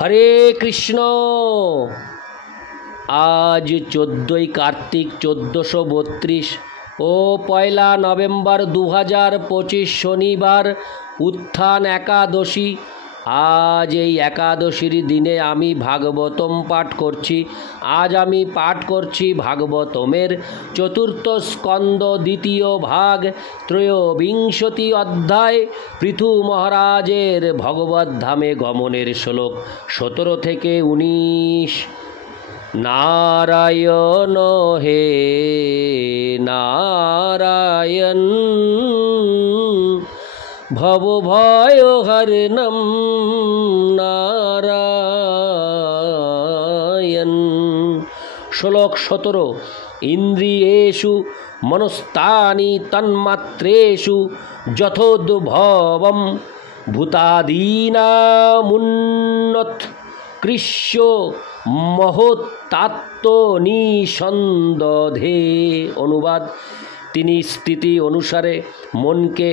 হরে কৃষ্ণ। আজ 14ই কার্তিক 1432 ও 1 নভেম্বর 2025 শনিবার, উত্থান একাদশী। আজ এই একাদশীর দিনে আমি ভাগবতম পাঠ করছি। আজ আমি পাঠ করছি ভাগবতমের 4th স্কন্দ 2য় ভাগ 23 অধ্যায় পৃথু মহারাজের ভগবত ধামে গমনের শ্লোক 17 থেকে 19। নারায়ণ হে নারায়ণ, ভব ভয় হরণম নারায়ণ। শ্লোক 17। ইন্দ্রিয়েষু মনস্তানি তন্মাত্রেষু যথোদ্ভবম ভূতাদীনামুন্নত কৃষ্য মহত্তাত্ত্ব নিসন্দধে। অনুবাদ: তিনি স্থিতি অনুসারে মনকে,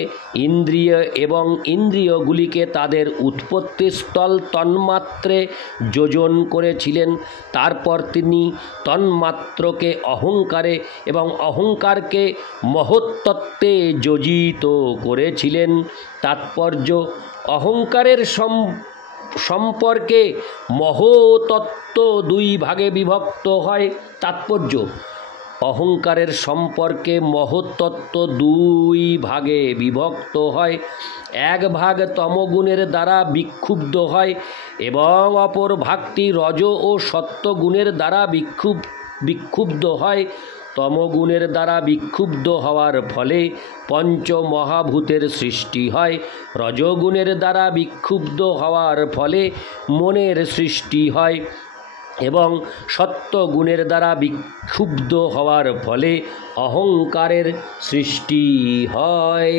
ইন্দ্রিয় এবং ইন্দ্রিয়গুলিকে তাদের উৎপত্তিস্থল তন্মাত্রে যোজন করেছিলেন। তারপর তিনি তন্মাত্রকে অহংকারে এবং অহংকারকে মহত্তত্ত্বে যোজিত করেছিলেন। তাৎপর্য: অহংকারের সম্পর্কে মহত্তত্ত্ব 2 ভাগে বিভক্ত হয়। তাৎপর্য: অহংকারের সম্পর্কে মহত্তত্ত্ব 2 ভাগে বিভক্ত হয়। এক ভাগ তমগুণের দ্বারা বিক্ষুব্ধ হয় এবং অপর ভাগটি রজ ও সত্যগুণের দ্বারা বিক্ষুব্ধ হয়। তমগুণের দ্বারা বিক্ষুব্ধ হওয়ার ফলে পঞ্চমহাভূতের সৃষ্টি হয়। রজগুণের দ্বারা বিক্ষুব্ধ হওয়ার ফলে মনের সৃষ্টি হয় এবং সত্যগুণের দ্বারা বিক্ষুব্ধ হওয়ার ফলে অহংকারের সৃষ্টি হয়।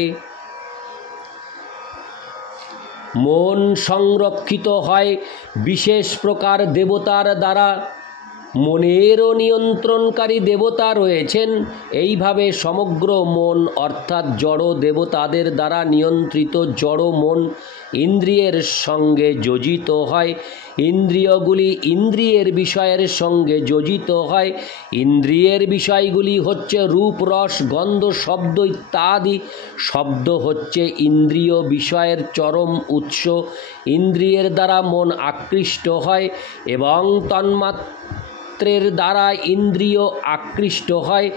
মন সংরক্ষিত হয় বিশেষ প্রকার দেবতার দ্বারা। মনেরও নিয়ন্ত্রণকারী দেবতা রয়েছেন। এইভাবে সমগ্র মন অর্থাৎ জড় দেবতাদের দ্বারা নিয়ন্ত্রিত জড় মন ইন্দ্রিয়ের সঙ্গে যোজিত হয়। ইন্দ্রিয়গুলি ইন্দ্রিয়ের বিষয়ের সঙ্গে যোজিত হয়। ইন্দ্রিয়ের বিষয়গুলি হচ্ছে রূপ, রস, গন্ধ, শব্দ ইত্যাদি। শব্দ হচ্ছে ইন্দ্রিয় বিষয়ের চরম উৎস। ইন্দ্রিয়ের দ্বারা মন আকৃষ্ট হয় এবং তন্মাত্রের দ্বারা ইন্দ্রিয় আকৃষ্ট হয়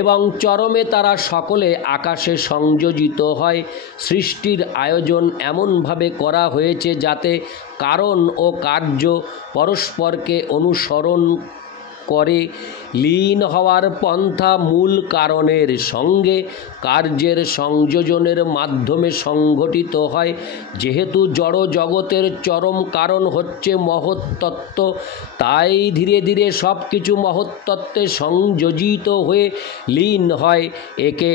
এবং চরমে তারা সকলে আকাশে সংযোজিত হয়। সৃষ্টির আয়োজন এমনভাবে করা হয়েছে যাতে কারণ ও কার্য পরস্পরকে অনুসরণ করে। লীন হওয়ার পন্থা মূল কারণের সঙ্গে কার্যের সংযোজনের মাধ্যমে সংঘটিত হয়। যেহেতু জড় জগতের চরম কারণ হচ্ছে মহত্তত্ত্ব, তাই ধীরে ধীরে সব কিছু মহত্তত্ত্বে সংযোজিত হয়ে লীন হয়। একে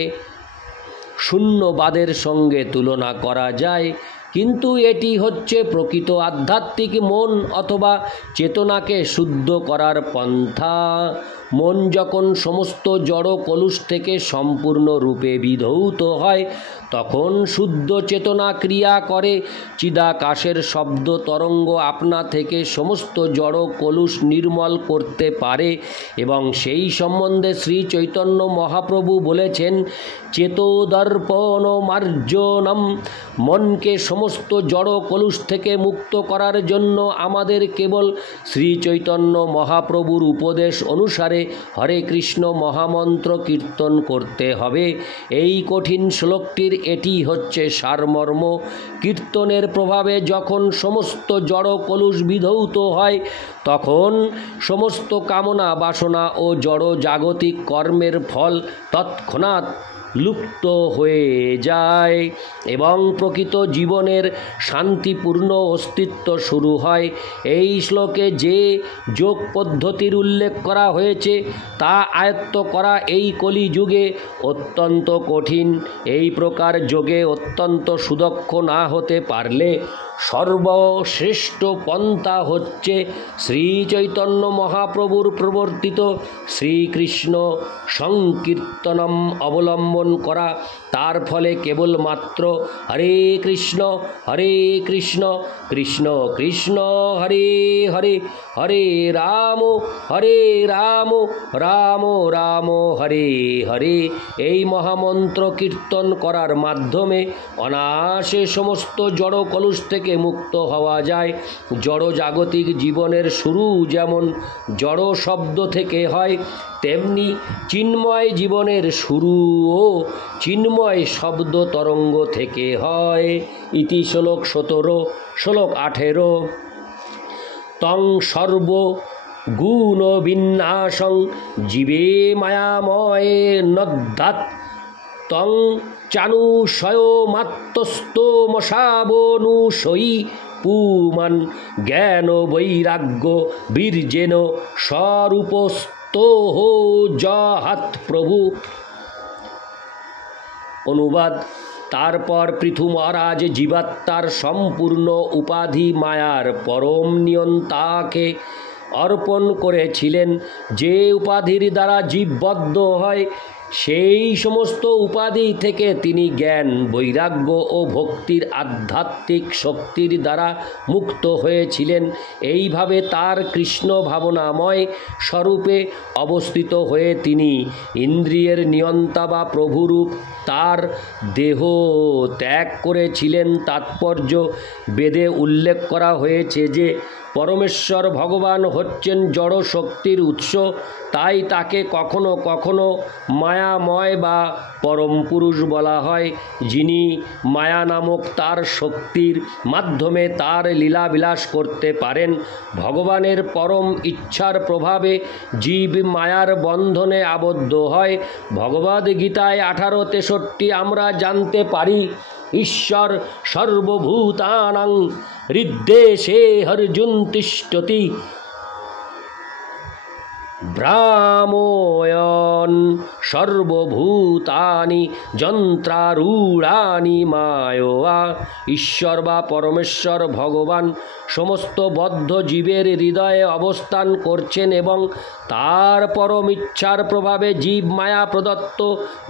শূন্যবাদের সঙ্গে তুলনা করা যায়, কিন্তু এটি হচ্ছে প্রকৃত আধ্যাত্মিক মন অথবা চেতনাকে শুদ্ধ করার পন্থা। মন যখন সমস্ত জড় কলুষ থেকে সম্পূর্ণরূপে বিধৌত হয় তখন শুদ্ধ চেতনা ক্রিয়া করে। চিদাকাশের শব্দ তরঙ্গ আপনা থেকে সমস্ত জড় কলুষ নির্মল করতে পারে এবং সেই সম্বন্ধে শ্রী চৈতন্য মহাপ্রভু বলেছেন, চেতোদর্পণ মার্জনম। মনকে সমস্ত জড় কলুষ থেকে মুক্ত করার জন্য আমাদের কেবল শ্রী চৈতন্য মহাপ্রভুর উপদেশ অনুসারে হরে কৃষ্ণ মহামন্ত্র কীর্তন করতে হবে। এই কঠিন শ্লোকটির এটি হচ্ছে সারমর্ম। কীর্তনের প্রভাবে যখন সমস্ত জড় কলুষ বিধৌত হয় তখন সমস্ত কামনা বাসনা ও জড় জাগতিক কর্মের ফল তৎক্ষণাৎ লুপ্ত হয়ে যায় এবং প্রকৃত জীবনের শান্তিপূর্ণ অস্তিত্ব শুরু হয়। এই শ্লোকে যে যোগ পদ্ধতির উল্লেখ করা হয়েছে তা আয়ত্ত করা এই কলিযুগে অত্যন্ত কঠিন। এই প্রকার যোগে অত্যন্ত সুদক্ষ না হতে পারলে সর্বশ্রেষ্ঠ পন্থা হচ্ছে শ্রী চৈতন্য মহাপ্রভুর প্রবর্তিত শ্রীকৃষ্ণ সংকীর্তনম অবলম্বন সেবন করা, তার ফলে কেবলমাত্র হরে কৃষ্ণ কৃষ্ণ কৃষ্ণ হরে হরে, হরে রাম রাম রাম হরে হরে এই মহামন্ত্র কীর্তন করার মাধ্যমে অনায়াসে সমস্ত জড় কলুষ থেকে মুক্ত হওয়া যায়। জড় জাগতিক জীবনের শুরু যেমন জড় শব্দ থেকে হয়, তেমনি চিন্ময় জীবনের শুরুও চিন্ময় শব্দ তরঙ্গ থেকে হয়। ইতি শ্লোক 17। শ্লোক 18। তং সর্ব গুণ বিন্যাসং জীবে মায়াময়ে নদ্যাৎ তং চানুষয়োমাত্তস্তোমশাবনুষয়ী পুমান জ্ঞান বৈরাগ্য বীর্যেন স্বরূপস্তোহ জহাৎ প্রভু। অনুবাদ: তারপর পৃথু মহারাজ জীবাত্মার সম্পূর্ণ উপাধি মায়ার পরম নিয়ন্তাকে অর্পণ করেছিলেন। যে উপাধির দ্বারা জীববদ্ধ হয়, সেই সমস্ত উপাধি থেকে তিনি জ্ঞান, বৈরাগ্য ও ভক্তির আধ্যাত্মিক শক্তির দ্বারা মুক্ত হয়েছিলেন। এইভাবে তার কৃষ্ণ ভাবনাময় স্বরূপে অবস্থিত হয়ে তিনি ইন্দ্রিয়ের নিয়ন্তা বা প্রভুরূপ তার দেহ ত্যাগ করেছিলেন। তাৎপর্য: বেদে উল্লেখ করা হয়েছে যে পরমেশ্বর ভগবান হচ্ছেন জড় শক্তির উৎস, তাই তাকে কখনো কখনো মায়াময় বা পরম পুরুষ বলা হয়, যিনি মায়া নামক তার শক্তির মাধ্যমে তার লীলাবিলাস করতে পারেন। ভগবানের পরম ইচ্ছার প্রভাবে জীব মায়ার বন্ধনে আবদ্ধ হয়। ভগবদ্গীতায় 18:63 আমরা জানতে পারি, ঈশ্বর সর্বভূতানাং হৃদ্দেশে অর্জুন তিষ্ঠতি ভ্রাময়ন সর্বভূতানি যন্ত্রারূঢ়ানি মায়োয়া। ঈশ্বর বা পরমেশ্বর ভগবান সমস্ত বদ্ধ জীবের হৃদয়ে অবস্থান করছেন এবং তার পরম ইচ্ছার প্রভাবে জীব মায়া প্রদত্ত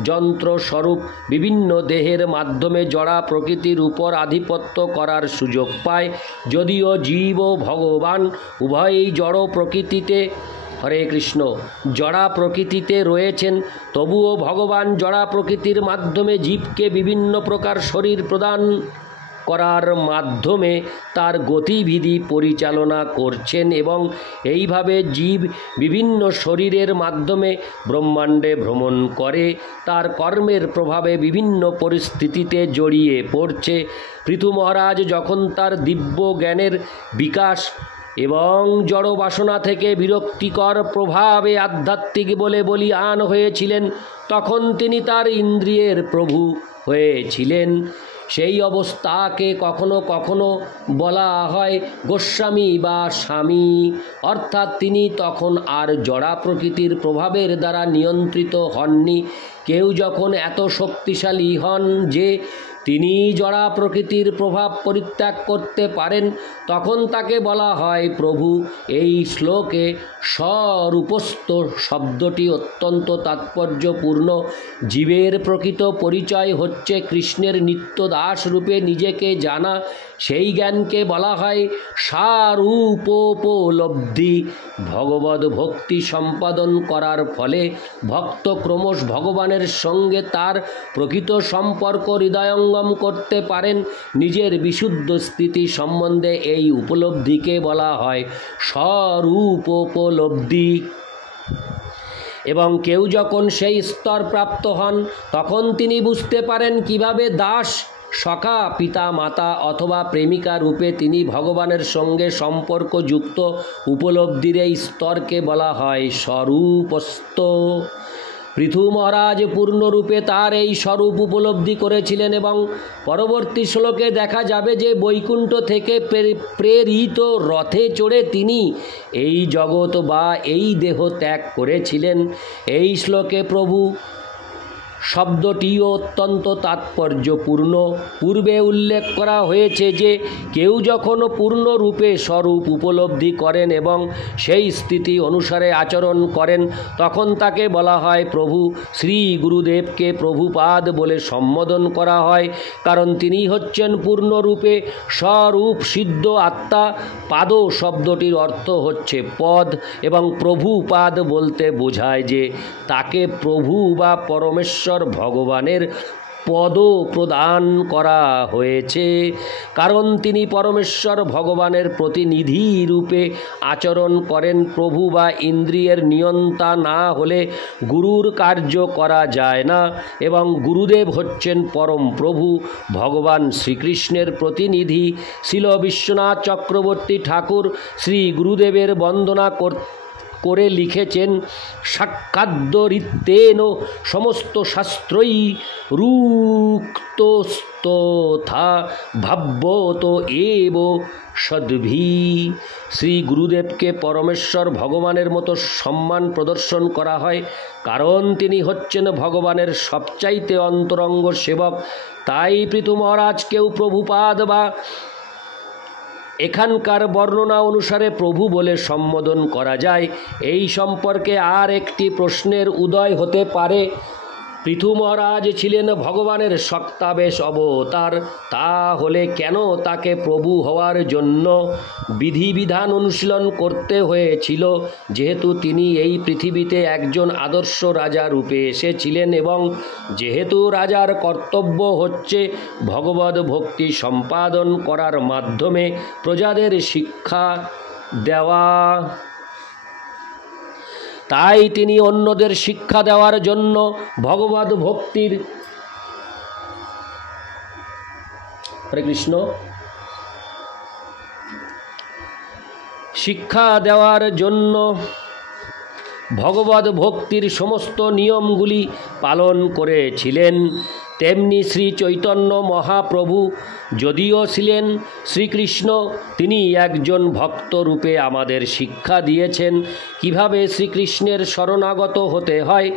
যন্ত্রস্বরূপ বিভিন্ন দেহের মাধ্যমে জড়া প্রকৃতির উপর আধিপত্য করার সুযোগ পায়। যদিও জীব ও ভগবান উভয়ই জড় প্রকৃতিতে হরে কৃষ্ণ জড়া প্রকৃতিতে রয়েছেন, তবুও ভগবান জড়া প্রকৃতির মাধ্যমে জীবকে বিভিন্ন প্রকার শরীর প্রদান করার মাধ্যমে তার গতিবিধি পরিচালনা করছেন এবং এইভাবে জীব বিভিন্ন শরীরের মাধ্যমে ব্রহ্মাণ্ডে ভ্রমণ করে তার কর্মের প্রভাবে বিভিন্ন পরিস্থিতিতে জড়িয়ে পড়ছে। পৃথু মহারাজ যখন তার দিব্য জ্ঞানের বিকাশ এবং জড় বাসনা থেকে বিরক্তিকর প্রভাবে আধ্যাত্মিক বলে বলীয়ান হয়েছিলেন, তখন তিনি তার ইন্দ্রিয়ের প্রভু হয়েছিলেন। সেই অবস্থাকে কখনো কখনো বলা হয় গোস্বামী বা স্বামী, অর্থাৎ তিনি তখন আর জড়া প্রকৃতির প্রভাবের দ্বারা নিয়ন্ত্রিত হননি। কেউ যখন এত শক্তিশালী হন যে তিনি জড়া প্রকৃতির প্রভাব পরিত্যাগ করতে পারেন, তখন তাকে বলা হয় প্রভু। এই শ্লোকে স্বরূপস্থ শব্দটি অত্যন্ত তাৎপর্যপূর্ণ। জীবের প্রকৃত পরিচয় হচ্ছে কৃষ্ণের নিত্য দাস রূপে নিজেকে জানা। সেই জ্ঞানকে বলা হয় সারূপোপলব্ধি। ভগবদ ভক্তি সম্পাদন করার ফলে ভক্ত ক্রমশ ভগবানের সঙ্গে তার প্রকৃত সম্পর্ক হৃদয়ঙ্গম করতে পারেন। নিজের বিশুদ্ধ স্থিতি সম্বন্ধে এই উপলব্ধিকে বলা হয় স্বরূপোপলব্ধি। এবং কেউ যখন সেই স্তর প্রাপ্ত হন, তখন তিনি বুঝতে পারেন কিভাবে দাস, সখা, পিতা, মাতা অথবা প্রেমিকা রূপে তিনি ভগবানের সঙ্গে সম্পর্কযুক্ত। উপলব্ধির এই স্তরকে বলা হয় স্বরূপস্থ। পৃথু মহারাজ পূর্ণরূপে তার এই স্বরূপ উপলব্ধি করেছিলেন এবং পরবর্তী শ্লোকে দেখা যাবে যে বৈকুণ্ঠ থেকে প্রেরিত রথে চড়ে তিনি এই জগৎ বা এই দেহ ত্যাগ করেছিলেন। এই শ্লোকে প্রভু শব্দটিও অত্যন্ত তাৎপর্যপূর্ণ। পূর্বে উল্লেখ করা হয়েছে যে কেউ যখন পূর্ণরূপে স্বরূপ উপলব্ধি করেন এবং সেই স্থিতি অনুসারে আচরণ করেন তখন তাকে বলা হয় প্রভু। শ্রী গুরুদেবকে প্রভুপাদ বলে সম্বোধন করা হয় কারণ তিনি হচ্ছেন পূর্ণরূপে স্বরূপ সিদ্ধ আত্মা। পাদ শব্দটির অর্থ হচ্ছে পদ এবং প্রভুপাদ বলতে বোঝায় যে তাকে প্রভু বা পরমেশ্বর ভগবানের পদ প্রদান করা হয়েছে, কারণ তিনি পরমেশ্বর ভগবানের প্রতিনিধি রূপে আচরণ করেন। প্রভু বা ইন্দ্রিয়ের নিয়ন্তা না হলে গুরুর কার্য করা যায় না এবং গুরুদেব হচ্ছেন পরম প্রভু ভগবান শ্রীকৃষ্ণের প্রতিনিধি। শ্রীল বিশ্বনাথ চক্রবর্তী ঠাকুর শ্রী গুরুদেবের বন্দনা করে লিখেছেন, সাক্ষাদ্দরিতেন সমস্ত শাস্ত্রই রুক্তস্তথা ভাব্যত এব সদ্ভি। শ্রী গুরুদেবকে পরমেশ্বর ভগবানের মতো সম্মান প্রদর্শন করা হয় কারণ তিনি হচ্ছেন ভগবানের সবচাইতে অন্তরঙ্গ সেবক। তাই পৃথু মহারাজকেও প্রভুপাদ বা এখানকার বর্ণনা অনুসারে প্রভু বলে সম্বোধন করা যায়। এই সম্পর্কে আর একটি প্রশ্নের উদয় হতে পারে, পৃথু মহারাজ ছিলেন ভগবানের শক্তাবেশ অবতার, তাহলে কেন তাকে প্রভু হওয়ার জন্য বিধিবিধান অনুশীলন করতে হয়েছিল? যেহেতু তিনি এই পৃথিবীতে একজন আদর্শ রাজা রূপে এসেছিলেন এবং যেহেতু রাজার কর্তব্য হচ্ছে ভগবদ ভক্তি সম্পাদন করার মাধ্যমে প্রজাদের শিক্ষা দেওয়া, তাই তিনি অন্যদের শিক্ষা দেওয়ার জন্য ভগবদ ভক্তির হরে কৃষ্ণ শিক্ষা দেওয়ার জন্য ভগবদ ভক্তির সমস্ত নিয়মগুলি পালন করেছিলেন। তেমনি শ্রী চৈতন্য মহাপ্রভু যদিও ছিলেন শ্রীকৃষ্ণ, তিনি একজন ভক্ত রূপে আমাদের শিক্ষা দিয়েছেন কিভাবে শ্রীকৃষ্ণের শরণাগত হতে হয়।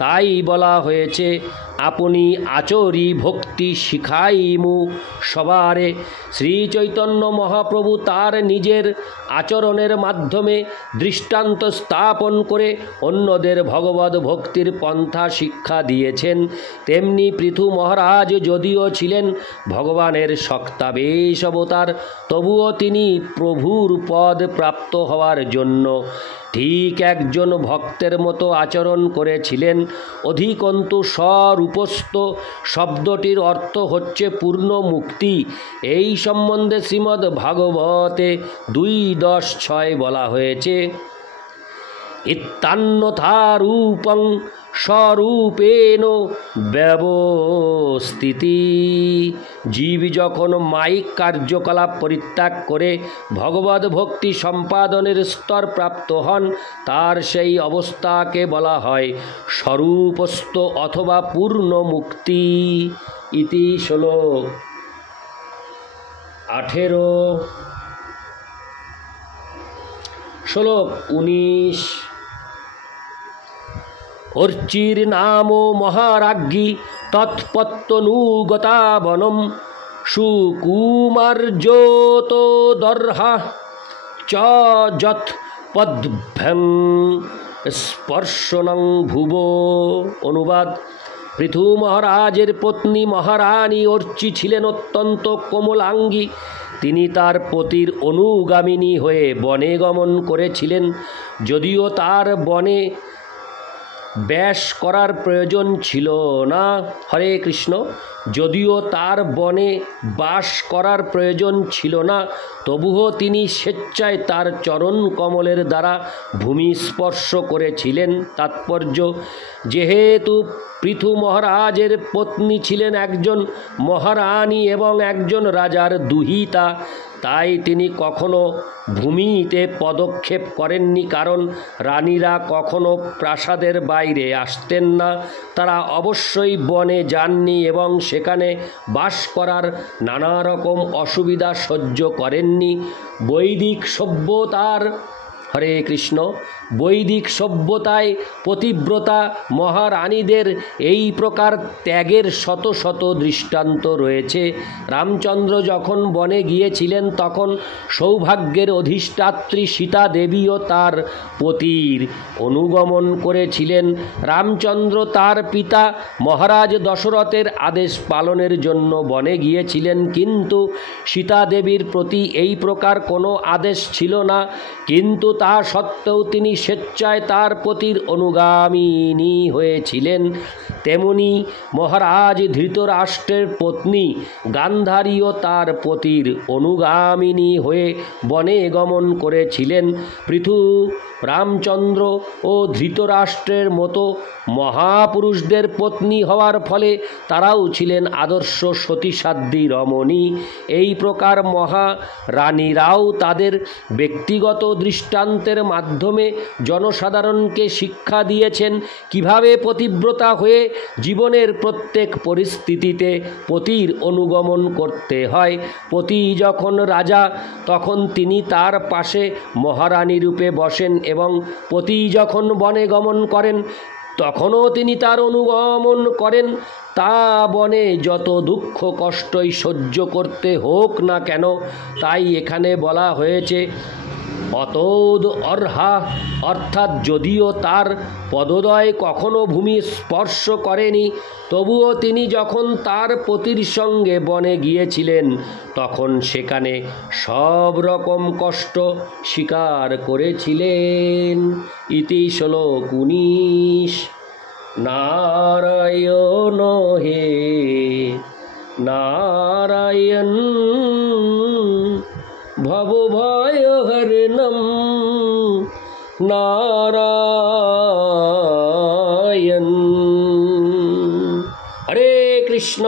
তাই বলা হয়েছে, আপনি আচরি ভক্তি শিখাইমু সবারে। শ্রী চৈতন্য মহাপ্রভু তার নিজের আচরণের মাধ্যমে দৃষ্টান্ত স্থাপন করে অন্যদের ভগবদ ভক্তির পন্থা শিক্ষা দিয়েছেন। তেমনি পৃথু মহারাজ যদিও ছিলেন ভগবানের শক্তাবেশ অবতার, তবুও তিনি প্রভুর পদ প্রাপ্ত হওয়ার জন্য ঠিক একজন ভক্তের মতো আচরণ করেছিলেন। অধিকন্তু স্বরূপস্থ শব্দটির অর্থ হচ্ছে পূর্ণ মুক্তি। এই সম্বন্ধে শ্রীমদ্ ভাগবতে 2:10-6 বলা হয়েছে, ইত্যান্যথা রূপং স্বরূপেণ ব্যবস্থিতি। জীব যখন মায়িক কার্যকলাপ পরিত্যাগ করে ভগবদ ভক্তি সম্পাদনের স্তর প্রাপ্ত হন, তার সেই অবস্থাকে বলা হয় স্বরূপস্থ অথবা পূর্ণ মুক্তি। ইতি শ্লোক 18। শ্লোক 19। অর্চির নাম মহারাজ্ঞী তৎপত্তনুগতা বনম সুকুমার্যত দর্হা চ যৎ পদ্ভ্যং স্পর্শনং ভুব। অনুবাদ: পৃথু মহারাজের পত্নী মহারানী অর্চি ছিলেন অত্যন্ত কোমলাঙ্গী। তিনি তার পতির অনুগামিনী হয়ে বনে গমন করেছিলেন। যদিও তার বনে বাস করার প্রয়োজন ছিল না, হরে কৃষ্ণ, যদিও তার বনে বাস করার প্রয়োজন ছিল না, তবুও তিনি স্বেচ্ছায় তার চরণ কমলের দ্বারা ভূমি স্পর্শ করেছিলেন। তাৎপর্য: যেহেতু পৃথু মহারাজের পত্নী ছিলেন একজন মহারানী এবং একজন রাজার দুহিতা, তাই তিনি কখনো ভূমিতে পদক্ষেপ করেননি, কারণ রানীরা কখনো প্রাসাদের বাইরে আসতেন না। তারা অবশ্যই বনে যাননি এবং সেখানে বাস করার নানা রকম অসুবিধা সহ্য করেননি। বৈদিক সভ্যতার হরে কৃষ্ণ। বৈদিক সভ্যতায় পতিব্রতা মহারানীদের এই প্রকার ত্যাগের শত শত দৃষ্টান্ত রয়েছে। রামচন্দ্র যখন বনে গিয়েছিলেন তখন সৌভাগ্যের অধিষ্ঠাত্রী সীতা দেবীও তার পতির অনুগমন করেছিলেন। রামচন্দ্র তার পিতা মহারাজ দশরথের আদেশ পালনের জন্য বনে গিয়েছিলেন, কিন্তু সীতা দেবীর প্রতি এই প্রকার কোনো আদেশ ছিল না। কিন্তু তা সত্ত্বেও তিনি স্বেচ্ছায় তার পতির অনুগামিনী হয়েছিলেন। তেমনি মহারাজ ধৃতরাষ্ট্রের পত্নী গান্ধারীও তার পতির অনুগামিনী হয়ে বনে গমন করেছিলেন। পৃথু রামচন্দ্র ও ধৃতরাষ্ট্রের মতো মহাপুরুষদের পত্নী হওয়ার ফলে তারাও ছিলেন আদর্শ সতীসাধ্বী রমণী। এই প্রকার মহারানীরাও তাদের ব্যক্তিগত দৃষ্টান্তের মাধ্যমে জনসাধারণকে শিক্ষা দিয়েছেন কিভাবে পতিব্রতা হয়ে জীবনের প্রত্যেক পরিস্থিতিতে পতির অনুগমন করতে হয়। পতি যখন রাজা তখন তিনি তার পাশে মহারানী রূপে বসেন, এবং পতি যখন বনে গমন করেন তখনও তিনি তার অনুগমন করেন। তা বনে যত দুঃখ কষ্টই সহ্য করতে হোক না কেন। তাই এখানে বলা হয়েছে অতদ অর্হা, অর্থাৎ যদিও তার পদোদয় কখনো ভূমি স্পর্শ করেনি, তবুও তিনি যখন তার পতির সঙ্গে বনে গিয়েছিলেন তখন সেখানে সব রকম কষ্ট স্বীকার করেছিলেন। ইতি শ্লোক 19। নারায়ণ হে নারায়ণ ভবভয়হরণম নারায়ণ। হরে কৃষ্ণ।